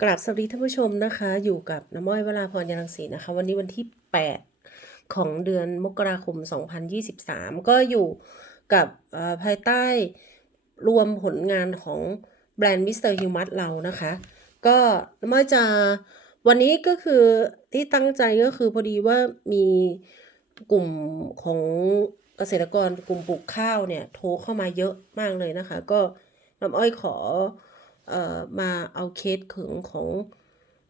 กราบสวัสดีท่านผู้ชมนะคะ อยู่กับน้ำม้อยเวราพรยานังสีนะคะ วันนี้วันที่ 8 ของเดือนมกราคม 2023 ก็อยู่กับภายใต้รวมผลงานของแบรนด์มิสเตอร์ฮิวมัสเรานะคะ ก็น้ำม้อยจะวันนี้ก็คือที่ตั้งใจก็คือพอดีว่ามีกลุ่มของเกษตรกรกลุ่มปลูกข้าวเนี่ย โทรเข้ามาเยอะมากเลยนะคะ ก็น้ำอ้อยขอ มาเอาเคสของของ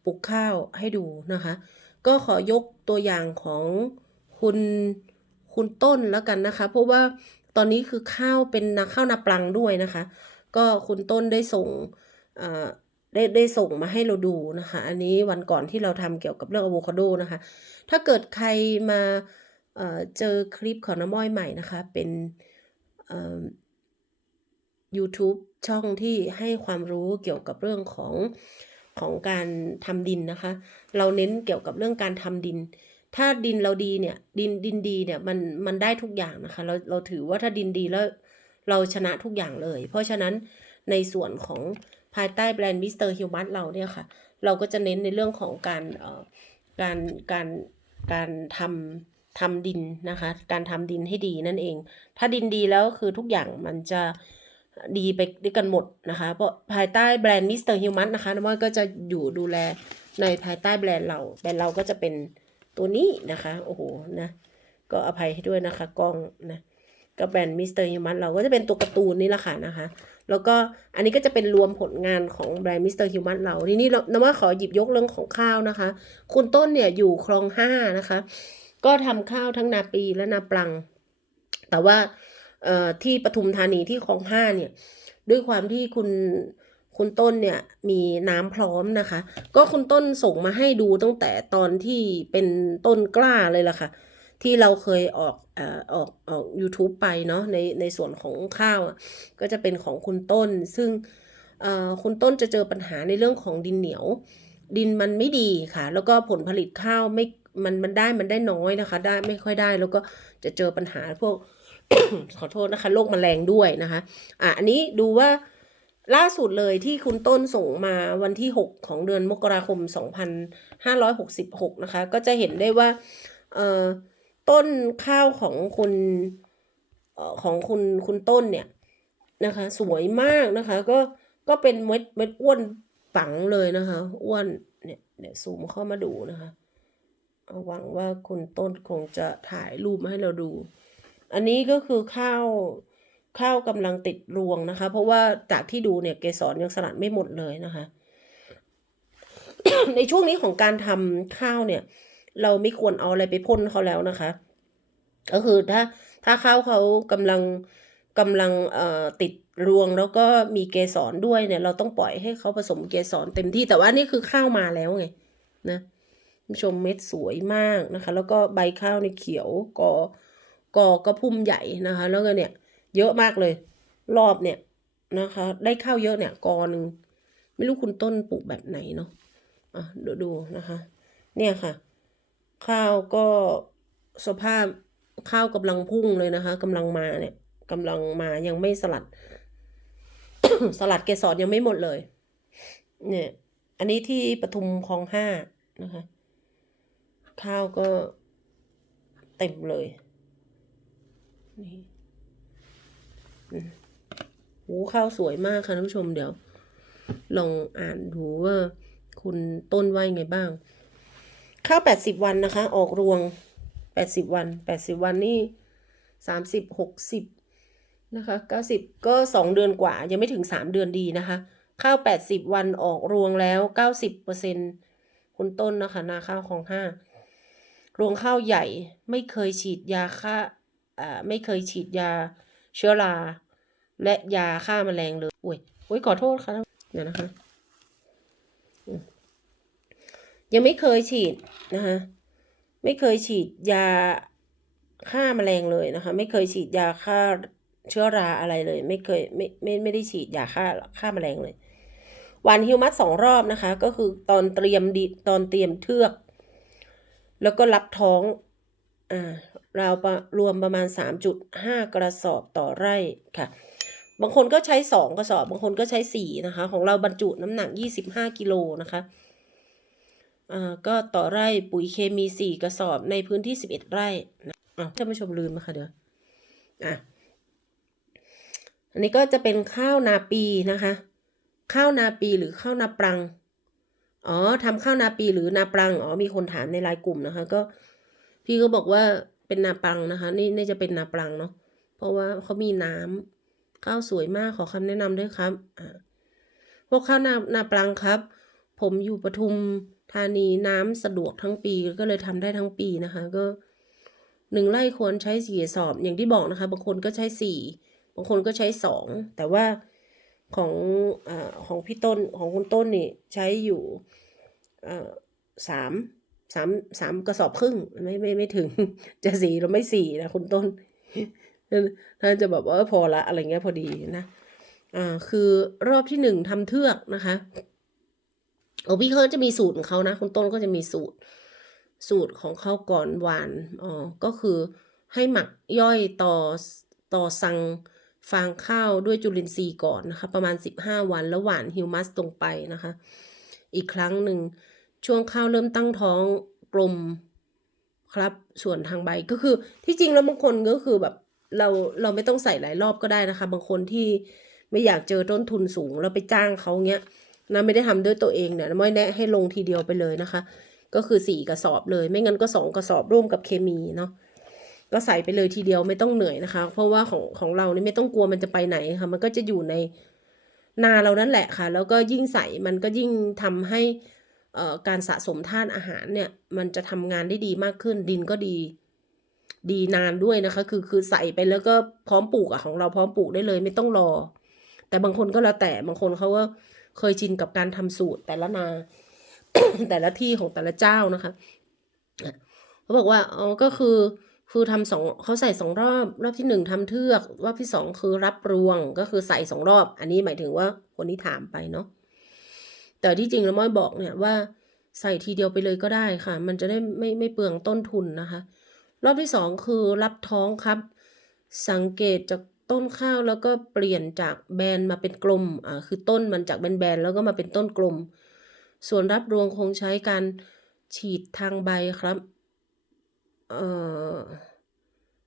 ปลูกข้าวให้ดูนะคะ ก็ขอยกตัวอย่างของคุณคุณต้นแล้วกันนะคะ เพราะว่าตอนนี้คือข้าวเป็นนาข้าวนาปลังด้วยนะคะ ก็คุณต้นได้ส่งได้ได้ส่งมาให้เราดูนะคะ อันนี้วันก่อนที่เราทำเกี่ยวกับเรื่องอะโวคาโดนะคะ ถ้าเกิดใครมาเจอคลิปของน้ำม้อยใหม่นะคะ เป็น YouTube ช่องที่ให้ความรู้เกี่ยวกับเรื่องของของการทำดินนะคะ เราเน้นเกี่ยวกับเรื่องการทำดิน ถ้าดินเราดีเนี่ยดินดินดีเนี่ยมันมันได้ทุกอย่างนะคะ เราเราถือว่าถ้าดินดีแล้วเราชนะทุกอย่างเลย เพราะฉะนั้นในส่วนของภายใต้แบรนด์มิสเตอร์ฮิวมัสเราเนี่ยค่ะ เราก็จะเน้นในเรื่องของการเอ่อการการการทำทำดินนะคะ การทำดินให้ดีนั่นเอง ถ้าดินดีแล้วคือทุกอย่างมันจะ ดีไปด้วยกันหมดนะคะ เพราะภายใต้แบรนด์มิสเตอร์ฮิวมัสนะคะน้ำมันก็จะอยู่ดูแลในภายใต้แบรนด์เรา แบรนด์เราก็จะเป็นตัวนี้นะคะ โอ้โหนะ ก็อภัยให้ด้วยนะคะกล้องนะก็แบรนด์มิสเตอร์ฮิวมัสเราก็จะเป็นตัวการ์ตูนนี่แหละค่ะนะคะ แล้วก็อันนี้ก็จะเป็นรวมผลงานของแบรนด์มิสเตอร์ฮิวมัสเราทีนี้น้ำว่าขอหยิบยกเรื่องของข้าวนะคะ คุณต้นเนี่ยอยู่คลองห้านะคะ ก็ทำข้าวทั้งนาปีและนาปลัง แต่ว่า ที่ปทุมธานีที่คลองห้าเนี่ย ด้วยความที่คุณคุณต้นเนี่ยมีน้ำพร้อมนะคะ ก็คุณต้นส่งมาให้ดูตั้งแต่ตอนที่เป็นต้นกล้าเลยล่ะค่ะ ที่เราเคยออกอ่อออกออก YouTube ไปเนาะในในส่วนของข้าวอะก็จะเป็นของคุณต้น ซึ่งคุณต้นจะเจอปัญหาในเรื่องของดินเหนียว ดินมันไม่ดีค่ะ แล้วก็ผลผลิตข้าวไม่มันมันได้มันได้น้อยนะคะ ได้ไม่ค่อยได้แล้วก็จะเจอปัญหาพวก ขอโทษนะคะโรคแมลงด้วยนะคะอะอันนี้ดูว่าล่าสุดเลยที่คุณต้นส่งมาวันที่ 6 ของเดือนมกราคม 2566 นะคะ ก็จะเห็นได้ว่าเอ่อต้นข้าวของคุณอของคุณคุณต้นเนี่ยนะคะ สวยมากนะคะ ก็ก็เป็นเม็ดเม็ดอ้วนปังเลยนะคะอ้วนเนี่ยเดี๋ยวซูมเข้ามาดูนะคะเอาหวังว่าคุณต้นคงจะถ่ายรูปมาให้เราดู อันนี้ก็คือข้าวข้าวกำลังติดรวงนะคะ เพราะว่าจากที่ดูเนี่ยเกสรยังสลัดไม่หมดเลยนะคะ ในช่วงนี้ของการทำข้าวเนี่ย เราไม่ควรเอาอะไรไปพ่นเขาแล้วนะคะ ก็คือถ้าถ้าข้าวเขากำลังกำลังเอ่อติดรวงแล้วก็มีเกสรด้วยเนี่ย เราต้องปล่อยให้เขาผสมเกสรเต็มที่แต่ว่านี่คือข้าวมาแล้วไงนะผู้ชมเม็ดสวยมากนะคะ แล้วก็ใบข้าวในเขียวกอ กอก็พุ่มใหญ่นะคะ แล้วก็เนี่ย เยอะมากเลย รอบเนี่ยนะคะ ได้ข้าวเยอะเนี่ยกอหนึ่งไม่รู้คุณต้นปลูกแบบไหนเนาะอะดูดูนะคะ เนี่ยค่ะ ข้าวก็สภาพข้าวกำลังพุ่งเลยนะคะกำลังมาเนี่ยกำลังมายังไม่สลัด สลัดเกสรยังไม่หมดเลย เนี่ย อันนี้ที่ปทุมคลองห้านะคะ ข้าวก็เต็มเลย นี่อืมโหข้าวสวยมากค่ะท่านผู้ชมเดี๋ยว ลองอ่านดูว่าคุณต้นว่ายังไงบ้าง ข้าวแปดสิบวันนะคะ ออกรวงแปดสิบวันแปดสิบวันนี่สามสิบหกสิบนะคะเก้าสิบก็สองเดือนกว่า ยังไม่ถึงสามเดือนดีนะคะ ข้าวแปดสิบวันออกรวงแล้วเก้าสิบเปอร์เซ็นคุณต้นนะคะ นาข้าวของห้ารวงข้าวใหญ่ไม่เคยฉีดยาฆ่า ไม่เคยฉีดยาเชื้อราและยาฆ่าแมลงเลยอุ้ยอุ้ยขอโทษค่ะเดี๋ยวนะคะ ยังไม่เคยฉีดนะคะ ไม่เคยฉีดยาฆ่าแมลงเลยนะคะ ไม่เคยฉีดยาฆ่าเชื้อราอะไรเลย ไม่เคยไม่ไม่ไม่ได้ฉีดยาฆ่าฆ่าแมลงเลยวานฮิวมัสสองรอบนะคะ ก็คือตอนเตรียมดิตอนเตรียมเทือก แล้วก็รับท้อง ราวประรวมประมาณ 3.5 กระสอบต่อไร่ค่ะ บางคนก็ใช้สองกระสอบ บางคนก็ใช้สี่นะคะ ของเราบรรจุน้ำหนักยี่สิบห้ากิโลนะคะอ่าก็ต่อไร่ปุ๋ยเคมีสี่กระสอบในพื้นที่สิบเอ็ดไร่นะท่านผู้ชมลืมนะคะเดี๋ยวอะอันนี้ก็จะเป็นข้าวนาปีนะคะ ข้าวนาปีหรือข้าวนาปรัง อ๋อทำข้าวนาปีหรือนาปรัง อ๋อมีคนถามในไลน์กลุ่มนะคะ ก็ พี่ก็บอกว่าเป็นนาปังนะคะ นี่นี่จะเป็นนาปังเนาะเพราะว่าเขามีน้ำข้าวสวยมากขอคำแนะนำด้วยครับอ่าพวกข้าวนานาปังครับ ผมอยู่ปทุมธานีน้ำสะดวกทั้งปีก็เลยทำได้ทั้งปีนะคะ ก็หนึ่งไร่ควรใช้สี่สอบอย่างที่บอกนะคะ บางคนก็ใช้สี่บางคนก็ใช้สองแต่ว่าของอของพี่ต้นของคุณต้นนี่ใช้อยู่สาม สามสามกระสอบครึ่งไม่ไม่ไม่ถึง จะสี่เราไม่สี่นะคุณต้นท่านจะแบบว่าเออพอละอะไรเงี้ยพอดีนะอ่าคือรอบที่หนึ่งทำเทือกนะคะโอ้พี่เขาจะมีสูตรของเขานะ คุณต้นก็จะมีสูตร สูตรของเขาก่อนหวานอ๋อก็คือให้หมักย่อยต่อต่อสังฟางข้าวด้วยจุลินทรีย์ก่อนนะคะ ประมาณ 15 วันแล้วหวานฮิวมัสลงไปนะคะ อีกครั้งหนึ่ง ช่วงข้าวเริ่มตั้งท้องกลมครับ ส่วนทางใบก็คือที่จริงแล้วบางคนก็คือแบบเราเราไม่ต้องใส่หลายรอบก็ได้นะคะ บางคนที่ไม่อยากเจอต้นทุนสูงแล้วไปจ้างเขาเงี้ยนะไม่ได้ทำด้วยตัวเองเนี่ยไม่แนะให้ลงทีเดียวไปเลยนะคะ ก็คือสี่กระสอบเลย ไม่งั้นก็สองกระสอบร่วมกับเคมีเนาะก็ใส่ไปเลยทีเดียวไม่ต้องเหนื่อยนะคะ เพราะว่าของของเราเนี่ยไม่ต้องกลัวมันจะไปไหนค่ะ มันก็จะอยู่ในนาเรานั่นแหละค่ะ แล้วก็ยิ่งใส่มันก็ยิ่งทำให้ การสะสมธาตุอาหารเนี่ยมันจะทำงานได้ดีมากขึ้น ดินก็ดี ดีนานด้วยนะคะ คือคือใส่ไปแล้วก็พร้อมปลูกอะของเราพร้อมปลูกได้เลยไม่ต้องรอ แต่บางคนก็แล้วแต่บางคนเขาก็เคยชินกับการทำสูตรแต่ละนา แต่ละที่ของแต่ละเจ้านะคะอะเขาบอกว่าอ๋อก็คือคือทำสองเขาใส่สองรอบ รอบที่หนึ่งทำเทือก รอบที่สองคือรับรวงก็คือใส่สองรอบ อันนี้หมายถึงว่าคนที่ถามไปเนาะ แต่ที่จริงแล้วม้อยบอกเนี่ยว่าใส่ทีเดียวไปเลยก็ได้ค่ะ มันจะได้ไม่ไม่เปลืองต้นทุนนะคะ รอบที่สองคือรับท้องครับ สังเกตจากต้นข้าวแล้วก็เปลี่ยนจากแบนมาเป็นกลมอ่าคือต้นมันจากแบนๆแล้วก็มาเป็นต้นกลม ส่วนรับรวงคงใช้การฉีดทางใบครับเอ่อ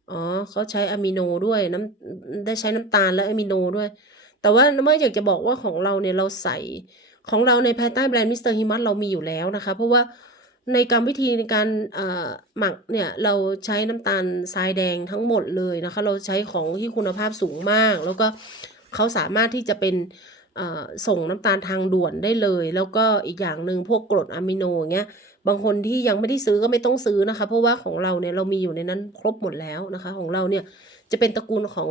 อ๋อเขาใช้อะมิโนด้วยน้ำได้ใช้น้ำตาลและอะมิโนด้วย แต่ว่าเมื่ออยากจะบอกว่าของเราเนี่ยเราใส่ ของเราในภายใต้แบรนด์มิสเตอร์ฮิมัสเรามีอยู่แล้วนะคะ เพราะว่าในกรรมวิธีในการหมักเนี่ยเราใช้น้ำตาลทรายแดงทั้งหมดเลยนะคะ เราใช้ของที่คุณภาพสูงมาก แล้วก็เขาสามารถที่จะเป็นส่งน้ำตาลทางด่วนได้เลย แล้วก็อีกอย่างหนึ่งพวกกรดอะมิโนอย่างเงี้ยบางคนที่ยังไม่ได้ซื้อก็ไม่ต้องซื้อนะคะ เพราะว่าของเราเนี่ยเรามีอยู่ในนั้นครบหมดแล้วนะคะ ของเราเนี่ยจะเป็นตระกูลของ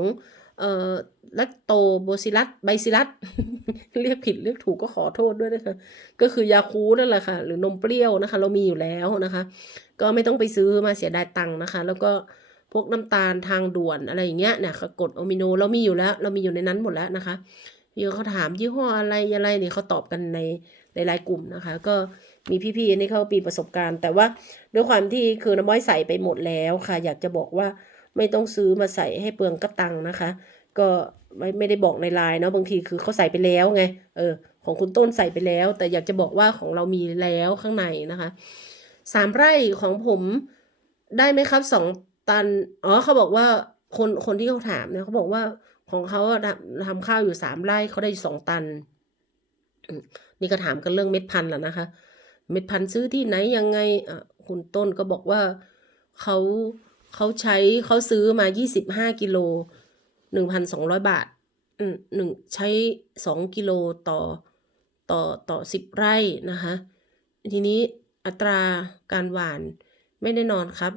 เอ่อแลคโตโบซิลัสไบซิลัสเรียกผิดเรียกถูกก็ขอโทษด้วยนะคะ ก็คือยาคูนั่นแหละค่ะ หรือนมเปรี้ยวนะคะ เรามีอยู่แล้วนะคะ ก็ไม่ต้องไปซื้อมาเสียดายตังค์นะคะ แล้วก็พวกน้ำตาลทางด่วนอะไรอย่างเงี้ยเนี่ยกรดอะมิโนเรามีอยู่แล้ว เรามีอยู่ในนั้นหมดแล้วนะคะพี่เขาถามยี่ห้ออะไรอะไรเนี่ยเขาตอบกันในในไลน์กลุ่มนะคะ ก็มีพี่ๆนี่เขาปีประสบการณ์ แต่ว่าด้วยความที่คือน้ำม้อยใส่ไปหมดแล้วค่ะ อยากจะบอกว่าไม่ต้องซื้อมาใส่ให้เปลืองกระตังนะคะ ก็ไม่ไม่ได้บอกในไลน์เนาะบางทีคือเขาใส่ไปแล้วไงเออของคุณต้นใส่ไปแล้ว แต่อยากจะบอกว่าของเรามีแล้วข้างในนะคะสามไร่ของผมได้ไหมครับสองตันอ๋อเขาบอกว่าคนคนที่เขาถามเนี่ยเขาบอกว่าของเขาทำทำข้าวอยู่สามไร่เขาได้สองตัน นี่ก็ถามกันเรื่องเม็ดพันธุ์แหละนะคะ เม็ดพันธุ์ซื้อที่ไหนยังไงอะคุณต้นก็บอกว่าเขาเขาใช้เขาซื้อมายี่สิบห้ากิโล หนึ่งพันสองร้อยบาทอืมหนึ่งใช้สองกิโลต่อต่อต่อสิบไร่นะคะ ทีนี้อัตราการหว่านไม่แน่นอนครับ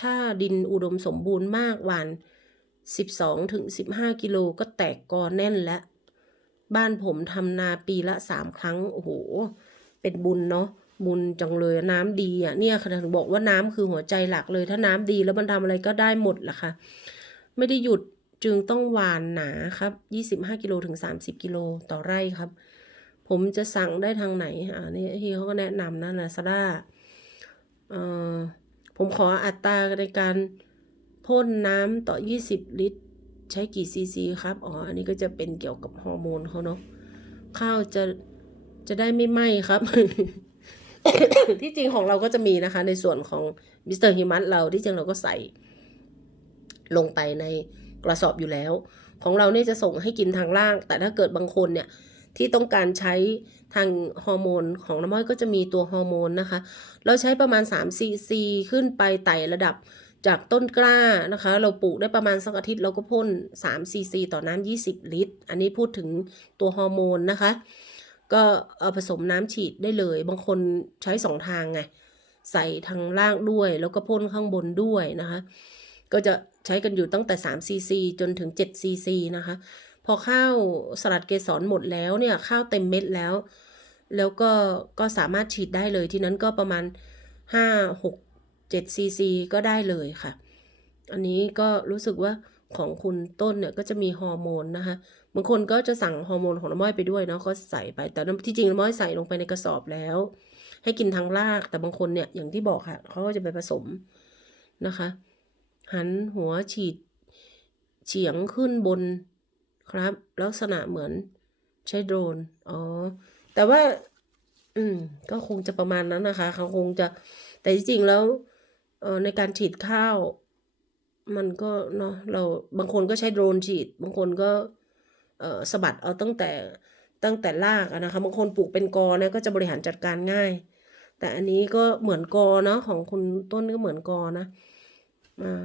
ถ้าดินอุดมสมบูรณ์มากหว่านสิบสองถึงสิบห้ากิโลก็แตกกอแน่นแล้ว บ้านผมทำนาปีละสามครั้ง โอ้โห เป็นบุญเนาะบุญจังเลยน้ำดีอะเนี่ยค่ะถึงบอกว่าน้ำคือหัวใจหลักเลย ถ้าน้ำดีแล้วมันทำอะไรก็ได้หมดล่ะค่ะ ไม่ได้หยุด จึงต้องหวานหนาครับยี่สิบห้ากิโลถึงสามสิบกิโลต่อไร่ครับ ผมจะสั่งได้ทางไหน อ่า นี่ที่เขาก็แนะนำนะลาซาด้าเอ่อ ผมขออัตราในการพ่นน้ำต่อยี่สิบลิตร ใช้กี่ซีซีครับ อ๋อ อันนี้ก็จะเป็นเกี่ยวกับฮอร์โมนเขาเนาะ ข้าวจะ จะได้ไม่ไหม้ครับ ที่จริงของเราก็จะมีนะคะ ในส่วนของมิสเตอร์ฮิมัสเราที่จริงเราก็ใส่ลงไปใน กระสอบอยู่แล้ว ของเราเนี่ยจะส่งให้กินทางล่าง แต่ถ้าเกิดบางคนเนี่ยที่ต้องการใช้ทางฮอร์โมนของน้ำม้อยก็จะมีตัวฮอร์โมนนะคะ เราใช้ประมาณ3ซีซีขึ้นไปไต่ระดับจากต้นกล้านะคะ เราปลูกได้ประมาณสักอาทิตย์เราก็พ่น3ซีซีต่อน้ำ20 ลิตร อันนี้พูดถึงตัวฮอร์โมนนะคะ ก็เอาผสมน้ำฉีดได้เลย บางคนใช้สองทางไง ใส่ทางล่างด้วย แล้วก็พ่นข้างบนด้วยนะคะ ก็จะ ใช้กันอยู่ตั้งแต่3ซีซีจนถึง7ซีซีนะคะ พอข้าวสลัดเกสรหมดแล้วเนี่ยข้าวเต็มเม็ดแล้ว แล้วก็ก็สามารถฉีดได้เลยที่นั้นก็ประมาณ 5 6 7ซีซีก็ได้เลยค่ะ อันนี้ก็รู้สึกว่าของคุณต้นเนี่ยก็จะมีฮอร์โมนนะคะบางคนก็จะสั่งฮอร์โมนของน้ำม้อยไปด้วยเนาะก็ใส่ไปแต่ที่จริงน้ำม้อยใส่ลงไปในกระสอบแล้ว ให้กินทางรากแต่บางคนเนี่ยอย่างที่บอกค่ะเขาก็จะไปผสมนะคะ หันหัวฉีดเฉียงขึ้นบนครับ ลักษณะเหมือนใช้โดรน อ๋อ แต่ว่า อืม ก็คงจะประมาณนั้นนะคะ เขาคงจะ แต่จริงๆแล้วเอ่อในการฉีดข้าว มันก็เนาะ เราบางคนก็ใช้โดรนฉีด บางคนก็ เอ่อสะบัดเอาตั้งแต่ตั้งแต่รากนะคะ บางคนปลูกเป็นกอเนี่ยก็จะบริหารจัดการง่าย แต่อันนี้ก็เหมือนกอเนาะของคุณต้นก็เหมือนกอนะ อ่า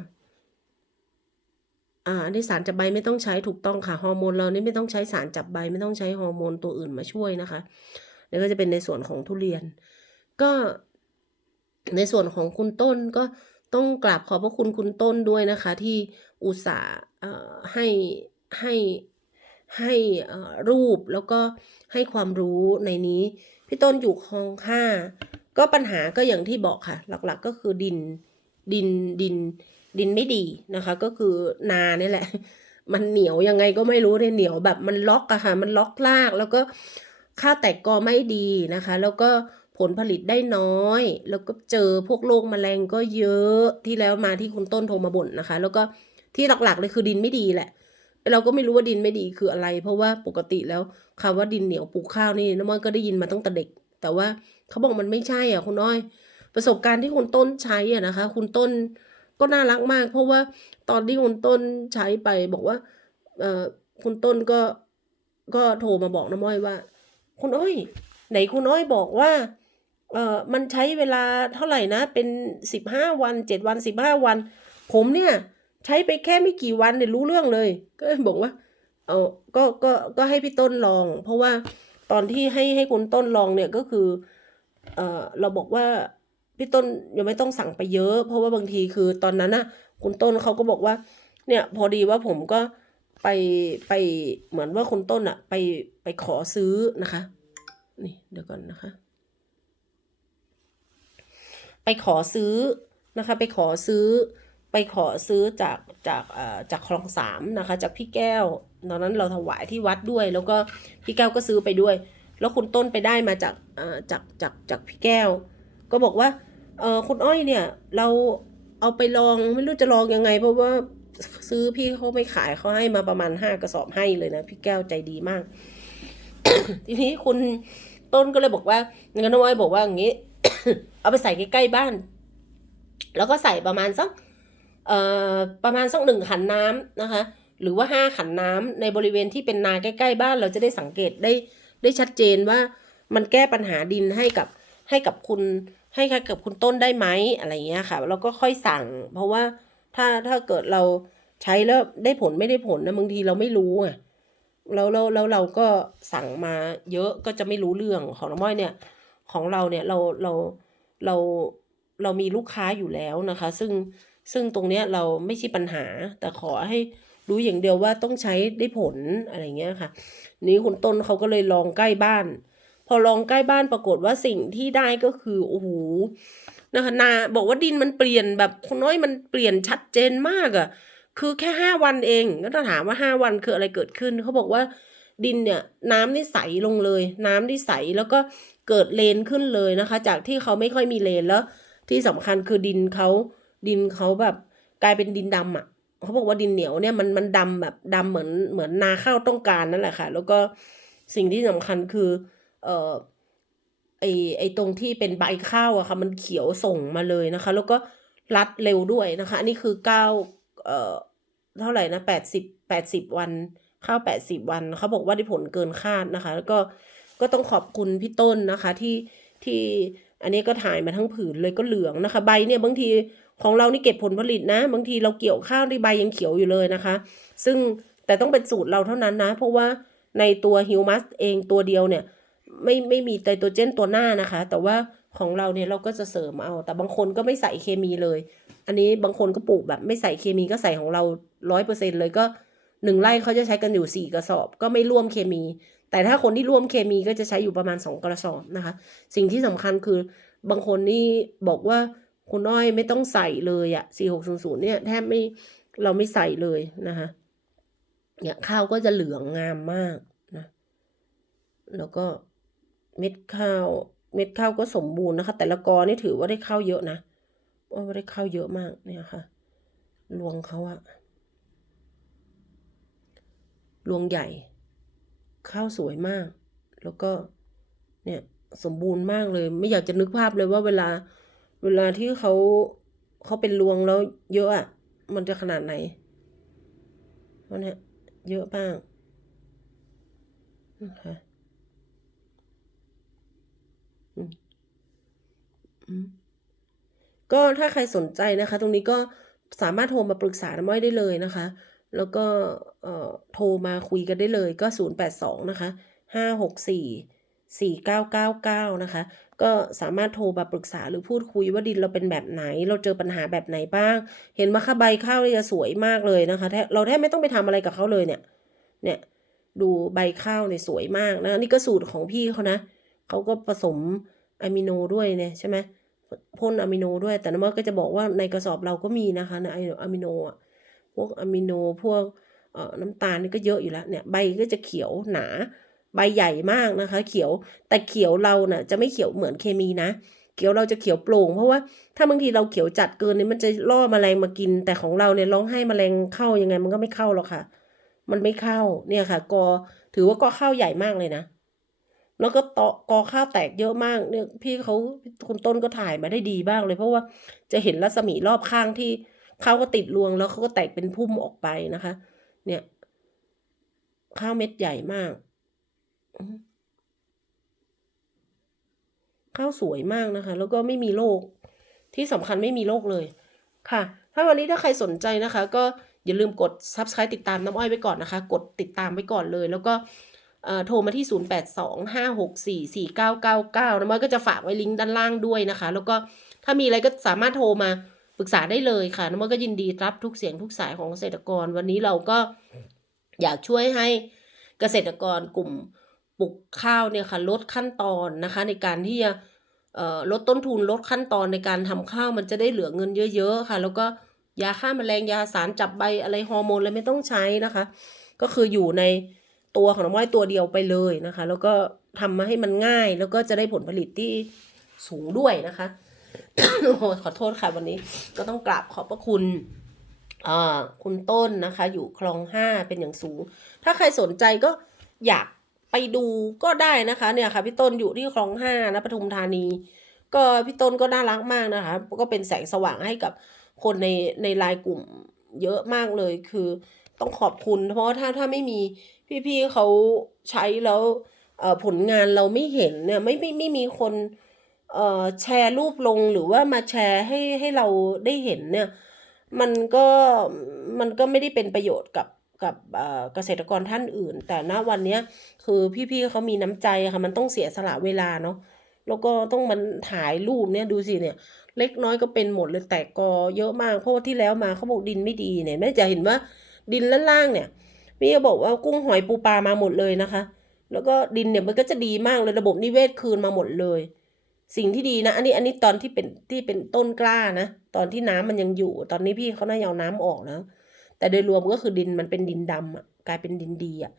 อ่าอันนี้สารจับใบไม่ต้องใช้ถูกต้องค่ะฮอร์โมนเรานี่ไม่ต้องใช้สารจับใบไม่ต้องใช้ฮอร์โมนตัวอื่นมาช่วยนะคะแล้วก็จะเป็นในส่วนของทุเรียน ก็ในส่วนของคุณต้นก็ต้องกราบขอบพระคุณคุณต้นด้วยนะคะ ที่อุตส่าห์เอ่อให้ให้ให้อ่อรูปแล้วก็ให้ความรู้ในนี้ พี่ต้นอยู่คลองห้าก็ปัญหาก็อย่างที่บอกค่ะ หลักๆก็คือดิน ดินดินดินไม่ดีนะคะ ก็คือนาเนี่ยแหละ มันเหนียวยังไงก็ไม่รู้เนี่ยเหนียวแบบมันล็อกอะค่ะ มันล็อกลากแล้วก็ข้าวแตกกอไม่ดีนะคะ แล้วก็ผลผลิตได้น้อย แล้วก็เจอพวกโรคแมลงก็เยอะที่แล้วมาที่คุณต้นโทรมาบ่นนะคะ แล้วก็ที่หลักๆเลยคือดินไม่ดีแหละ เราก็ไม่รู้ว่าดินไม่ดีคืออะไร เพราะว่าปกติแล้วคำว่าดินเหนียวปลูกข้าวนี่น้ำมันก็ได้ยินมาตั้งแต่เด็ก แต่ว่าเขาบอกมันไม่ใช่อะคุณน้อย ประสบการณ์ที่คุณต้นใช้อะนะคะ คุณต้นก็น่ารักมาก เพราะว่าตอนที่คุณต้นใช้ไปบอกว่าเออคุณต้นก็ก็โทรมาบอกน้ำอ้อยว่า คุณอ้อย ไหนคุณอ้อยบอกว่าเออมันใช้เวลาเท่าไหร่นะ เป็นสิบห้าวันเจ็ดวันสิบห้าวัน ผมเนี่ยใช้ไปแค่ไม่กี่วันเนี่ยรู้เรื่องเลย ก็บอกว่าเออก็ก็ก็ให้พี่ต้นลอง เพราะว่าตอนที่ให้ให้คุณต้นลองเนี่ยก็คือเออเราบอกว่า พี่ต้นยังไม่ต้องสั่งไปเยอะ เพราะว่าบางทีคือตอนนั้นน่ะ คุณต้นเขาก็บอกว่า เนี่ยพอดีว่าผมก็ไปไปเหมือนว่าคุณต้นอะไปไปขอซื้อนะคะ นี่เดี๋ยวก่อนนะคะ ไปขอซื้อนะคะ ไปขอซื้อ ไปขอซื้อจากจากเอ่อจากคลองสามนะคะ จากพี่แก้ว ตอนนั้นเราถวายที่วัดด้วย แล้วก็พี่แก้วก็ซื้อไปด้วย แล้วคุณต้นไปได้มาจากเอ่อจากจากจากพี่แก้ว ก็บอกว่า เออคุณอ้อยเนี่ย เราเอาไปลองไม่รู้จะลองยังไง เพราะว่าซื้อพี่เขาไม่ขายเขาให้มาประมาณห้ากระสอบให้เลยนะพี่แก้วใจดีมาก ทีนี้คุณต้นก็เลยบอกว่าเงินน้อยบอกว่าอย่างนี้ เอาไปใส่ใกล้ๆบ้าน แล้วก็ใส่ประมาณสักเอ่อประมาณสักหนึ่งขันน้ำนะคะ หรือว่าห้าขันน้ำในบริเวณที่เป็นนาใกล้ๆ บ้านเราจะได้สังเกตได้ได้ชัดเจนว่ามันแก้ปัญหาดินให้กับให้กับคุณ ให้ค่ะกับคุณต้นได้ไหมอะไรเงี้ยค่ะแล้วก็ค่อยสั่ง เพราะว่าถ้าถ้าเกิดเราใช้แล้วได้ผลไม่ได้ผลนะบางทีเราไม่รู้ไงแล้วแล้วแล้วเราก็สั่งมาเยอะก็จะไม่รู้เรื่องของน้องม้อยเนี่ย ของเราเนี่ยเราเราเราเรามีลูกค้าอยู่แล้วนะคะ ซึ่งซึ่งตรงเนี้ยเราไม่ใช่ปัญหา แต่ขอให้รู้อย่างเดียวว่าต้องใช้ได้ผลอะไรเงี้ยค่ะ นี้คุณต้นเขาก็เลยลองใกล้บ้าน พอลองใกล้บ้านปรากฏว่าสิ่งที่ได้ก็คือโอ้โหนะคะนาบอกว่าดินมันเปลี่ยนแบบคน้อยมันเปลี่ยนชัดเจนมากอะคือแค่ห้าวันเองก็ต้องถามว่าห้าวันคืออะไรเกิดขึ้นเขาบอกว่าดินเนี่ยน้ำนี่ใสลงเลย น้ำที่ใสแล้วก็เกิดเลนขึ้นเลยนะคะ จากที่เขาไม่ค่อยมีเลนแล้ว ที่สำคัญคือดินเขาดินเขาแบบกลายเป็นดินดำอะเขาบอกว่าดินเหนียวเนี่ยมันมันดำแบบดำเหมือนเหมือนนาข้าวต้องการนั่นแหละค่ะ แล้วก็สิ่งที่สำคัญคือ เอ่อไอไอตรงที่เป็นใบข้าวอะค่ะ มันเขียวส่งมาเลยนะคะ แล้วก็รัดเร็วด้วยนะคะ อันนี้คือเก้าเอ่อเท่าไหร่นะแปดสิบแปดสิบวันข้าวแปดสิบวันเขาบอกว่าได้ผลเกินคาดนะคะ แล้วก็ก็ต้องขอบคุณพี่ต้นนะคะที่ที่อันนี้ก็ถ่ายมาทั้งผืนเลยก็เหลืองนะคะ ใบเนี่ยบางทีของเรานี่เก็บผลผลิตนะ บางทีเราเกี่ยวข้าวที่ใบยังเขียวอยู่เลยนะคะ ซึ่งแต่ต้องเป็นสูตรเราเท่านั้นนะ เพราะว่าในตัวฮิวมัสเองตัวเดียวเนี่ย ไม่ไม่มีไตโตเจนตัวหน้านะคะ แต่ว่าของเราเนี่ยเราก็จะเสริมเอา แต่บางคนก็ไม่ใส่เคมีเลย อันนี้บางคนก็ปลูกแบบไม่ใส่เคมีก็ใส่ของเราร้อยเปอร์เซ็นเลยก็หนึ่งไร่เขาจะใช้กันอยู่สี่กระสอบ ก็ไม่ร่วมเคมี แต่ถ้าคนที่ร่วมเคมีก็จะใช้อยู่ประมาณสองกระสอบนะคะ สิ่งที่สำคัญคือบางคนนี่บอกว่าคุณอ้อยไม่ต้องใส่เลยอะสี่หกศูนย์ศูนย์เนี่ยแทบไม่เราไม่ใส่เลยนะคะเนี่ยข้าวก็จะเหลืองงามมากนะ แล้วก็ เม็ดข้าว เม็ดข้าวก็สมบูรณ์นะคะ แต่ละกอนี่ถือว่าได้ข้าวเยอะนะว่าได้ข้าวเยอะมากเนี่ยค่ะรวงเขาอะรวงใหญ่ ข้าวสวยมาก แล้วก็เนี่ยสมบูรณ์มากเลย ไม่อยากจะนึกภาพเลยว่าเวลาเวลาที่เขาเขาเป็นรวงแล้วเยอะอะมันจะขนาดไหนเพราะเนี่ยเยอะมากนะคะ ก็ถ้าใครสนใจนะคะ ตรงนี้ก็สามารถโทรมาปรึกษาน้ำอ้อยได้เลยนะคะ แล้วก็โทรมาคุยกันได้เลยก็ 082 นะคะ 564 4999 นะคะ ก็สามารถโทรมาปรึกษาหรือพูดคุยว่าดินเราเป็นแบบไหน เราเจอปัญหาแบบไหนบ้าง เห็นว่าค่าใบข้าวนี่จะสวยมากเลยนะคะแทเราแทบไม่ต้องไปทำอะไรกับเขาเลยเนี่ย เนี่ยดูใบข้าวเนี่ยสวยมากนะ นี่ก็สูตรของพี่เขานะ เขาก็ผสมอะมิโนด้วยเนี่ยใช่ไหม พ่นอะมิโนด้วย แต่น้ำมันก็จะบอกว่าในกระสอบเราก็มีนะคะในอะมิโนอะพวกอะมิโนพวกน้ำตาลนี่ก็เยอะอยู่แล้วเนี่ยใบก็จะเขียวหนาใบใหญ่มากนะคะ เขียวแต่เขียวเราเน่ะจะไม่เขียวเหมือนเคมีนะ เขียวเราจะเขียวโปร่ง เพราะว่าถ้าบางทีเราเขียวจัดเกินเนี่ยมันจะล่อแมลงมากิน แต่ของเราเนี่ยร้องให้แมลงเข้ายังไงมันก็ไม่เข้าหรอกค่ะ มันไม่เข้าเนี่ยค่ะกอถือว่าก็ข้าใหญ่มากเลยนะ แล้วก็ตอกอข้าวแตกเยอะมากเนี่ยพี่เขาคุณต้นก็ถ่ายมาได้ดีมากเลย เพราะว่าจะเห็นรัศมีรอบข้างที่ข้าวก็ติดรวงแล้วเขาก็แตกเป็นพุ่มออกไปนะคะ เนี่ยข้าวเม็ดใหญ่มากข้าวสวยมากนะคะ แล้วก็ไม่มีโรคที่สำคัญไม่มีโรคเลยค่ะ ถ้าวันนี้ถ้าใครสนใจนะคะ ก็อย่าลืมกด subscribe ติดตามน้ำอ้อยไว้ก่อนนะคะ กดติดตามไว้ก่อนเลย แล้วก็ โทรมาที่ 0825644999น้ำอ้อยก็จะฝากไว้ลิงก์ด้านล่างด้วยนะคะ แล้วก็ถ้ามีอะไรก็สามารถโทรมาปรึกษาได้เลยค่ะน้ำอ้อยก็ยินดีรับทุกเสียงทุกสายของเกษตรกร วันนี้เราก็อยากช่วยให้เกษตรกรกลุ่มปลูกข้าวเนี่ยค่ะลดขั้นตอนนะคะ ในการที่จะลดต้นทุนลดขั้นตอนในการทำข้าวมันจะได้เหลือเงินเยอะๆค่ะ แล้วก็ยาฆ่าแมลงยาสารจับใบอะไรฮอร์โมนอะไรไม่ต้องใช้นะคะ ก็คืออยู่ใน ตัวของน้ำอ้อยตัวเดียวไปเลยนะคะ แล้วก็ทำมาให้มันง่าย แล้วก็จะได้ผลผลิตที่สูงด้วยนะคะขอโทษค่ะวันนี้ก็ต้องกราบขอบพระคุณคุณต้นนะคะ อยู่คลองห้าเป็นอย่างสูง ถ้าใครสนใจก็อยากไปดูก็ได้นะคะ เนี่ยค่ะพี่ต้นอยู่ที่คลองห้านะปทุมธานี ก็พี่ต้นก็น่ารักมากนะคะ ก็เป็นแสงสว่างให้กับคนในในไลน์กลุ่มเยอะมากเลยคือ ต้องขอบคุณ เพราะว่าถ้าถ้าไม่มีพี่ๆเขาใช้แล้วผลงานเราไม่เห็นเนี่ยไม่ไม่ไม่มีคนแชร์รูปลงหรือว่ามาแชร์ให้ให้เราได้เห็นเนี่ยมันก็มันก็ไม่ได้เป็นประโยชน์กับกับเกษตรกรท่านอื่น แต่ณวันนี้คือพี่ๆเขามีน้ำใจค่ะมันต้องเสียสละเวลาเนาะแล้วก็ต้องมันถ่ายรูปเนี่ยดูสิเนี่ย เล็กน้อยก็เป็นหมดเลยแตกกอเยอะมากเพราะว่าที่แล้วมาเขาบอกดินไม่ดีเนี่ยแม่จะเห็นว่า ดินล่างๆเนี่ยพี่ก็บอกว่ากุ้งหอยปูปลามาหมดเลยนะคะ แล้วก็ดินเนี่ยมันก็จะดีมากเลยระบบนิเวศคืนมาหมดเลย สิ่งที่ดีนะ อันนี้อันนี้ตอนที่เป็นที่เป็นต้นกล้านะ ตอนที่น้ำมันยังอยู่ ตอนนี้พี่เขาน่าจะเอาน้ำออกแล้วแต่โดยรวมก็คือดินมันเป็นดินดำอะกลายเป็นดินดีอะ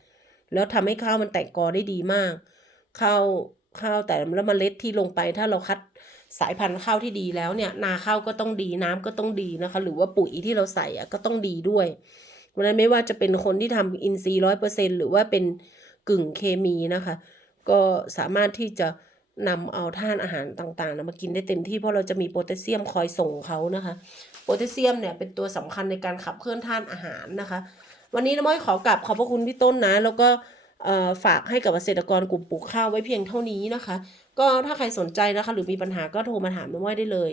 แล้วทำให้ข้าวมันแตกกอได้ดีมาก ข้าวข้าวแต่แล้วเมล็ดที่ลงไปถ้าเราคัดสายพันธุ์ข้าวที่ดีแล้วเนี่ย นาข้าวก็ต้องดีน้ำก็ต้องดีนะคะ หรือว่าปุ๋ยที่เราใส่อะก็ต้องดีด้วย เพราะนั้นไม่ว่าจะเป็นคนที่ทำอินทรีย์ร้อยเปอร์เซ็นหรือว่าเป็นกึ่งเคมีนะคะ ก็สามารถที่จะนำเอาธาตุอาหารต่างๆนะมากินได้เต็มที่เพราะเราจะมีโพแทสเซียมคอยส่งเขานะคะโพแทสเซียมเนี่ยเป็นตัวสำคัญในการขับเคลื่อนธาตุอาหารนะคะ วันนี้น้ำม้อยขอกลับขอบพระคุณพี่ต้นนะ แล้วก็ฝากให้กับเกษตรกรกลุ่มปลูกข้าวไว้เพียงเท่านี้นะคะ ก็ถ้าใครสนใจนะคะ หรือมีปัญหาก็โทรมาถามน้ำม้อยได้เลย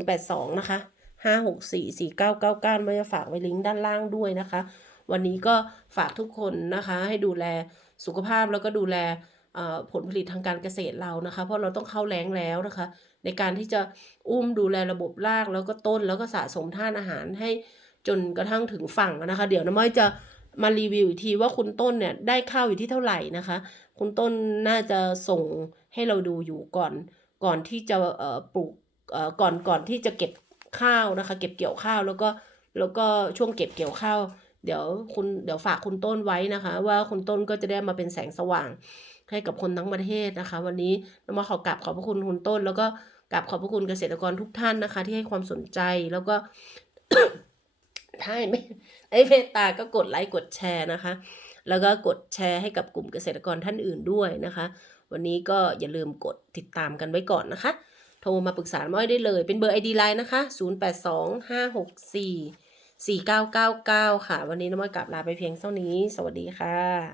082 นะคะ 564 4999น้ำม้อยจะฝากไว้ลิงก์ด้านล่างด้วยนะคะ วันนี้ก็ฝากทุกคนนะคะให้ดูแลสุขภาพแล้วก็ดูแลผลผลิตทางการเกษตรเรานะคะ เพราะเราต้องเข้าแล้งแล้วนะคะ ในการที่จะอุ้มดูแลระบบรากแล้วก็ต้นแล้วก็สะสมธาตุอาหารให้จนกระทั่งถึงฝั่งนะคะ เดี๋ยวน้ำม้อยจะมารีวิวอีกทีว่าคุณต้นเนี่ยได้ข้าวอยู่ที่เท่าไหร่นะคะ คุณต้นน่าจะส่งให้เราดูอยู่ก่อน ก่อนที่จะปลูกก่อนก่อนที่จะเก็บ ข้าวนะคะ เก็บเกี่ยวข้าวแล้วก็แล้วก็ช่วงเก็บเกี่ยวข้าวเดี๋ยวคุณเดี๋ยวฝากคุณต้นไว้นะคะ ว่าคุณต้นก็จะได้มาเป็นแสงสว่างให้กับคนทั้งประเทศนะคะ วันนี้เรามาขอกราบขอบพระคุณคุณต้น แล้วก็กราบขอบพระคุณเกษตรกรทุกท่านนะคะ ที่ให้ความสนใจแล้วก็ถ้าไม่ไอ้เมตตาก็กดไลค์กดแชร์นะคะ แล้วก็กดแชร์ให้กับกลุ่มเกษตรกรท่านอื่นด้วยนะคะ วันนี้ก็อย่าลืมกดติดตามกันไว้ก่อนนะคะ โทรมาปรึกษาม้อยได้เลย เป็นเบอร์ ID ไลน์นะคะ 082564 4999 ค่ะ วันนี้น้องมอยกลับลาไปเพียงเท่านี้ สวัสดีค่ะ